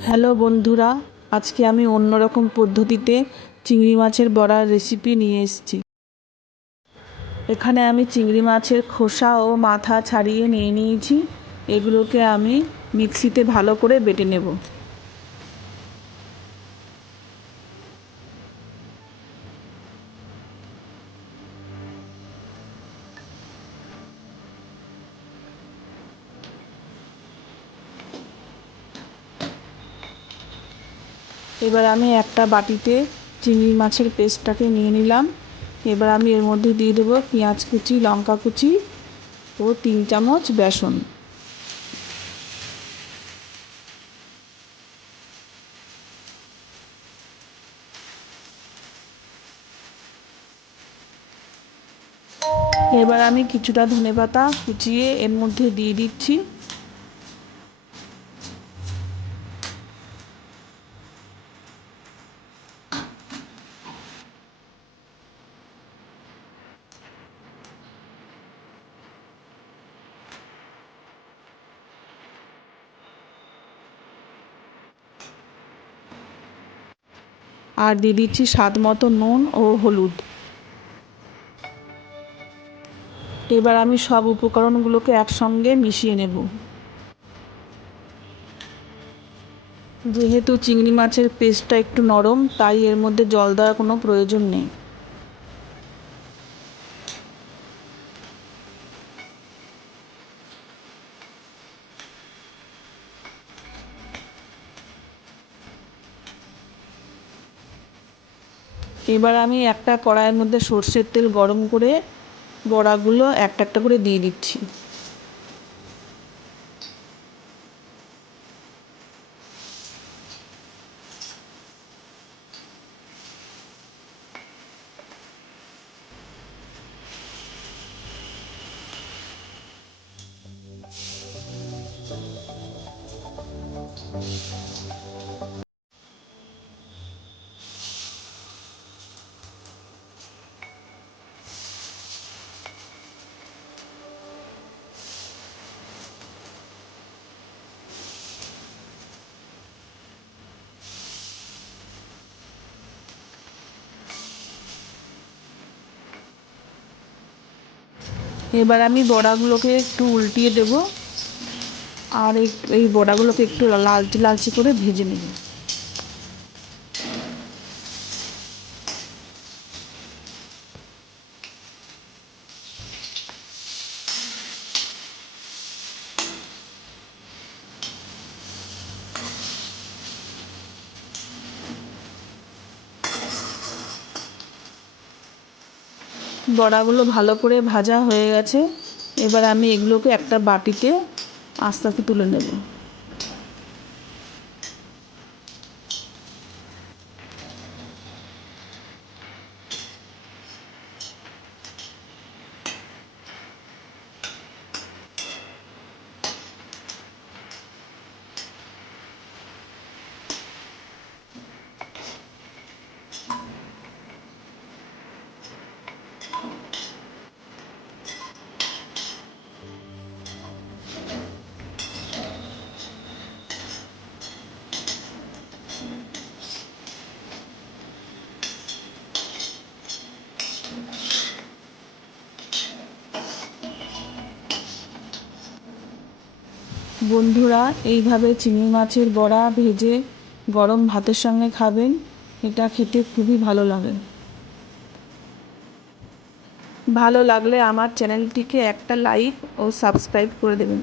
Hello বন্ধুরা, আজকে আমি অন্যরকম পদ্ধতিতে চিংড়ি মাছের বড়ার রেসিপি নিয়ে এসেছি। এখানে আমি চিংড়ি মাছের খোসা ও মাথা ছাড়িয়ে নিয়ে নিয়েছি। এগুলোকে আমি মিক্সিতে ভালো করে বেটে নেব। এবার আমি একটা বাটিতে চিংড়ি মাছের পেস্টটাকে নিয়ে নিলাম। এবার আমি এর মধ্যে দিয়ে দেবো পেঁয়াজ কুচি, লঙ্কা কুচি ও তিন চামচ বেসন। এবার আমি কিছুটা ধনেপাতা কুচিয়ে এর মধ্যে দিয়ে দিচ্ছি। আর দিয়ে দিচ্ছি স্বাদ মতো নুন ও হলুদ। এবার আমি সব উপকরণগুলোকে একসঙ্গে মিশিয়ে নেব। যেহেতু চিংড়ি মাছের পেস্টটা একটু নরম, তাই এর মধ্যে জল দেওয়ার কোনো প্রয়োজন নেই। এবার আমি একটা কড়াইয়ের মধ্যে সর্ষের তেল গরম করে বড়াগুলো একটা একটা করে দিয়ে দিচ্ছি। এবার আমি বড়াগুলোকে একটু উল্টিয়ে দেবো। আর এই বড়াগুলোকে একটু লালচে লালচে করে ভেজে নেব। বড়াগুলো ভালো করে ভাজা হয়ে গেছে। এবার আমি এগুলোকে একটা বাটিতে আস্তে আস্তে তুলে নেব। বন্ধুরা, এইভাবে চিংড়ি মাছের বড়া ভেজে গরম ভাতের সঙ্গে খাবেন, এটা খেতে খুবই ভালো লাগে। ভালো লাগলে আমার চ্যানেলটিকে একটা লাইক ও সাবস্ক্রাইব করে দেবেন।